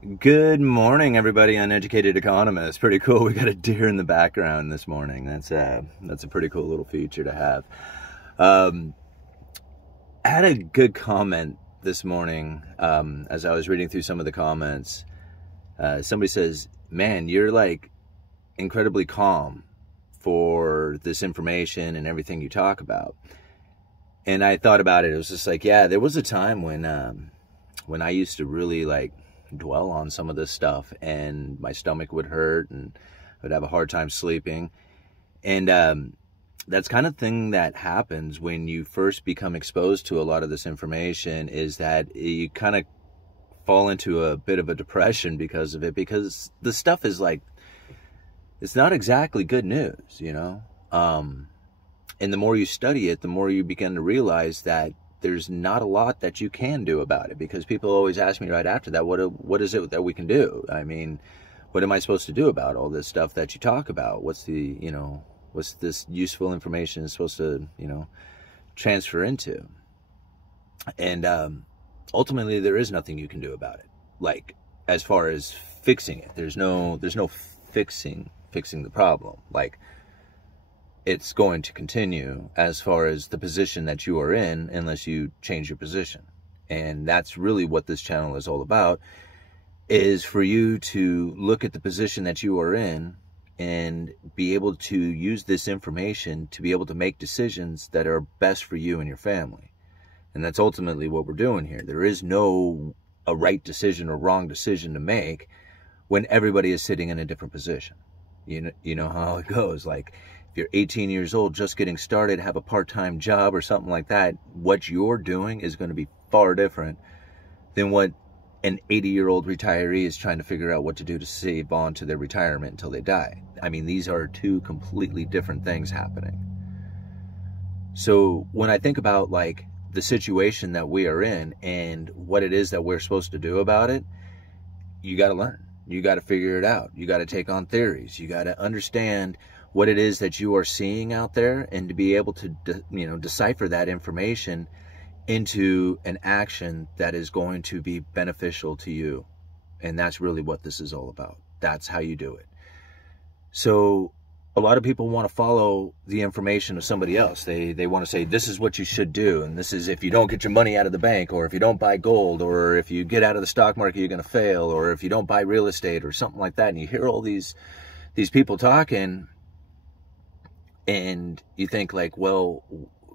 Good morning, everybody. Uneducated Economist. Pretty cool. We got a deer in the background this morning. That's a pretty cool little feature to have. I had a good comment this morning as I was reading through some of the comments. Somebody says, "Man, you're like incredibly calm for this information and everything you talk about." And I thought about it. It was just like, yeah, there was a time when I used to really like dwell on some of this stuff, and my stomach would hurt and I would have a hard time sleeping. And that's kind of thing that happens when you first become exposed to a lot of this information, is that you kind of fall into a bit of a depression because of it, because the stuff is like, it's not exactly good news, you know? And the more you study it, the more you begin to realize that there's not a lot that you can do about it, because people always ask me right after that, what is it that we can do? I mean, what am I supposed to do about all this stuff that you talk about? What's this useful information supposed to, transfer into? And ultimately, there is nothing you can do about it. Like, as far as fixing it, there's no fixing the problem. Like, it's going to continue as far as the position that you are in unless you change your position. And that's really what this channel is all about, is for you to look at the position that you are in and be able to use this information to be able to make decisions that are best for you and your family. And that's ultimately what we're doing here. There is no a right decision or wrong decision to make when everybody is sitting in a different position. You know how it goes. Like, if you're 18 years old, just getting started, have a part-time job or something like that, what you're doing is going to be far different than what an 80-year-old retiree is trying to figure out what to do to save on to their retirement until they die. I mean, these are two completely different things happening. So when I think about like the situation that we are in and what it is that we're supposed to do about it, you got to learn. You got to figure it out. You got to take on theories. You got to understand what it is that you are seeing out there, and to be able to, decipher that information into an action that is going to be beneficial to you. And that's really what this is all about. That's how you do it. So a lot of people want to follow the information of somebody else. They want to say, this is what you should do, and this is if you don't get your money out of the bank, or if you don't buy gold, or if you get out of the stock market, you're going to fail, or if you don't buy real estate or something like that. And you hear all these people talking, and you think like, well,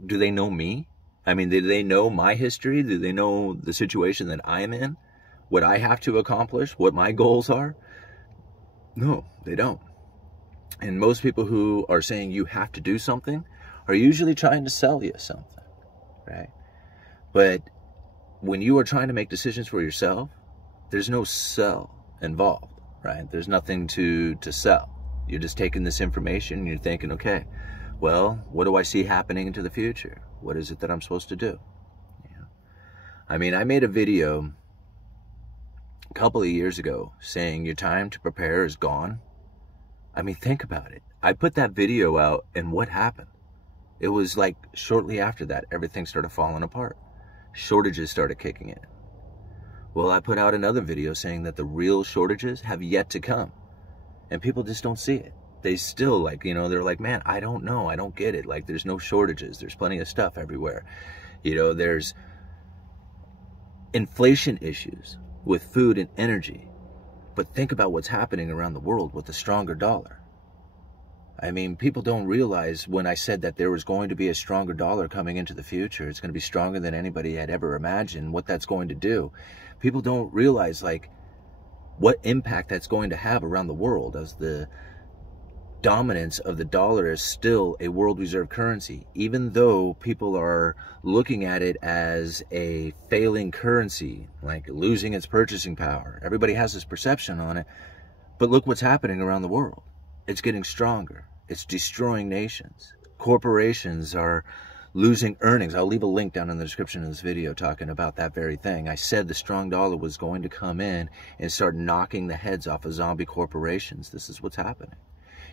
do they know me? I mean, do they know my history? Do they know the situation that I'm in? What I have to accomplish? What my goals are? No, they don't. And most people who are saying you have to do something are usually trying to sell you something, right? But when you are trying to make decisions for yourself, there's no sell involved, right? There's nothing to sell. You're just taking this information and you're thinking, okay, well, what do I see happening into the future? What is it that I'm supposed to do? I mean, I made a video a couple of years ago saying your time to prepare is gone. I mean, think about it. I put that video out, and what happened? It was like shortly after that, everything started falling apart. Shortages started kicking in. Well, I put out another video saying that the real shortages have yet to come. And people just don't see it. They still they're like, man, I don't know. I don't get it. Like, there's no shortages. There's plenty of stuff everywhere. There's inflation issues with food and energy. But think about what's happening around the world with the stronger dollar. I mean, people don't realize when I said that there was going to be a stronger dollar coming into the future, it's going to be stronger than anybody had ever imagined, what that's going to do. People don't realize, like, what impact that's going to have around the world, as the dominance of the dollar is still a world reserve currency, even though people are looking at it as a failing currency, like losing its purchasing power. Everybody has this perception on it, but look what's happening around the world. It's getting stronger. It's destroying nations. Corporations are losing earnings. I'll leave a link down in the description of this video talking about that very thing. I said the strong dollar was going to come in and start knocking the heads off of zombie corporations. This is what's happening.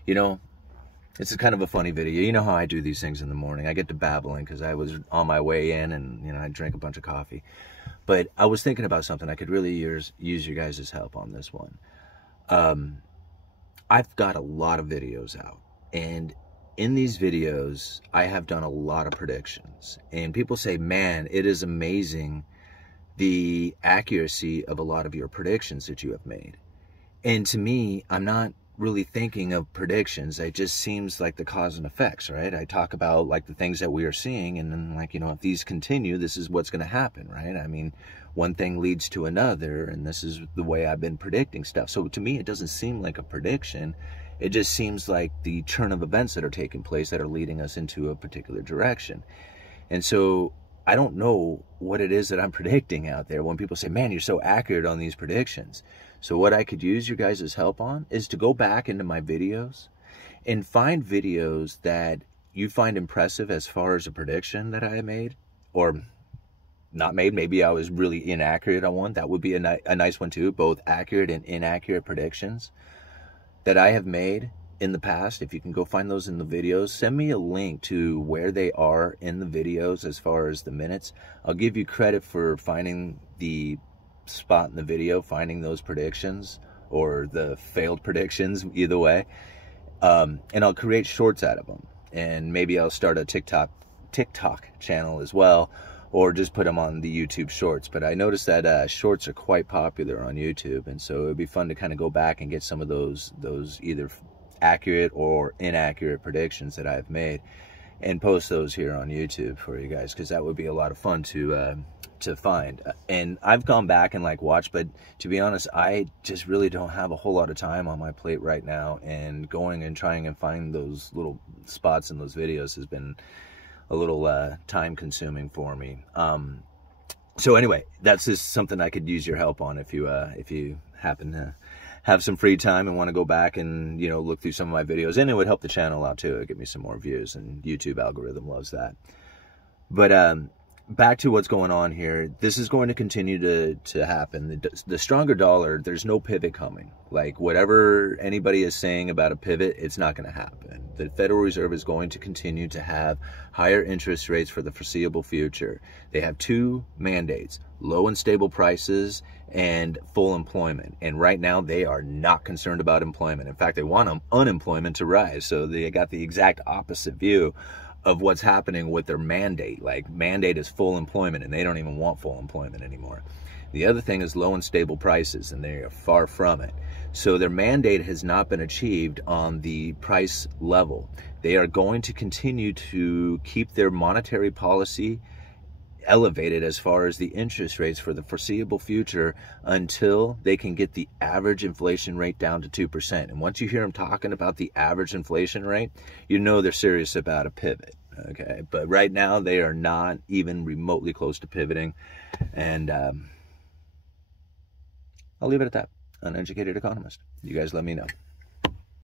This is kind of a funny video. You know how I do these things in the morning. I get to babbling because I was on my way in and, I drank a bunch of coffee. But I was thinking about something. I could really use your guys' help on this one. I've got a lot of videos out, and in these videos, I have done a lot of predictions. And people say, man, it is amazing the accuracy of a lot of your predictions that you have made. And to me, I'm not really thinking of predictions. It just seems like the cause and effects, right? I talk about like the things that we are seeing, and then like, you know, if these continue, this is what's going to happen, right? I mean, one thing leads to another, and this is the way I've been predicting stuff. So to me, it doesn't seem like a prediction. It just seems like the churn of events that are taking place that are leading us into a particular direction. And so I don't know what it is that I'm predicting out there when people say, man, you're so accurate on these predictions. So what I could use your guys' help on is to go back into my videos and find videos that you find impressive as far as a prediction that I made, or not made. Maybe I was really inaccurate on one. That would be a nice one too, both accurate and inaccurate predictions that I have made in the past. If you can go find those in the videos, send me a link to where they are in the videos as far as the minutes. I'll give you credit for finding the spot in the video, finding those predictions or the failed predictions, either way. And I'll create shorts out of them. And maybe I'll start a TikTok channel as well, or just put them on the YouTube shorts. But I noticed that shorts are quite popular on YouTube, and so it'd be fun to kind of go back and get some of those either accurate or inaccurate predictions that I've made and post those here on YouTube for you guys, because that would be a lot of fun to find. And I've gone back and like watched, but to be honest, I just really don't have a whole lot of time on my plate right now, and going and trying and find those little spots in those videos has been a little time consuming for me. So anyway, that's just something I could use your help on if you happen to have some free time and want to go back and, you know, look through some of my videos. And it would help the channel out too. It'd get me some more views, and YouTube algorithm loves that. But back to what's going on here. This is going to continue to happen. The stronger dollar, there's no pivot coming. Like whatever anybody is saying about a pivot, it's not going to happen. The Federal Reserve is going to continue to have higher interest rates for the foreseeable future. They have two mandates: low and stable prices and full employment. And right now they are not concerned about employment. In fact, they want unemployment to rise. So they got the exact opposite view of what's happening with their mandate. Like, mandate is full employment, and they don't even want full employment anymore. The other thing is low and stable prices, and they are far from it. So their mandate has not been achieved on the price level. They are going to continue to keep their monetary policy elevated as far as the interest rates for the foreseeable future until they can get the average inflation rate down to 2%. And once you hear them talking about the average inflation rate, you know they're serious about a pivot. Okay, but right now they are not even remotely close to pivoting. And I'll leave it at that. Uneducated Economist. You guys let me know.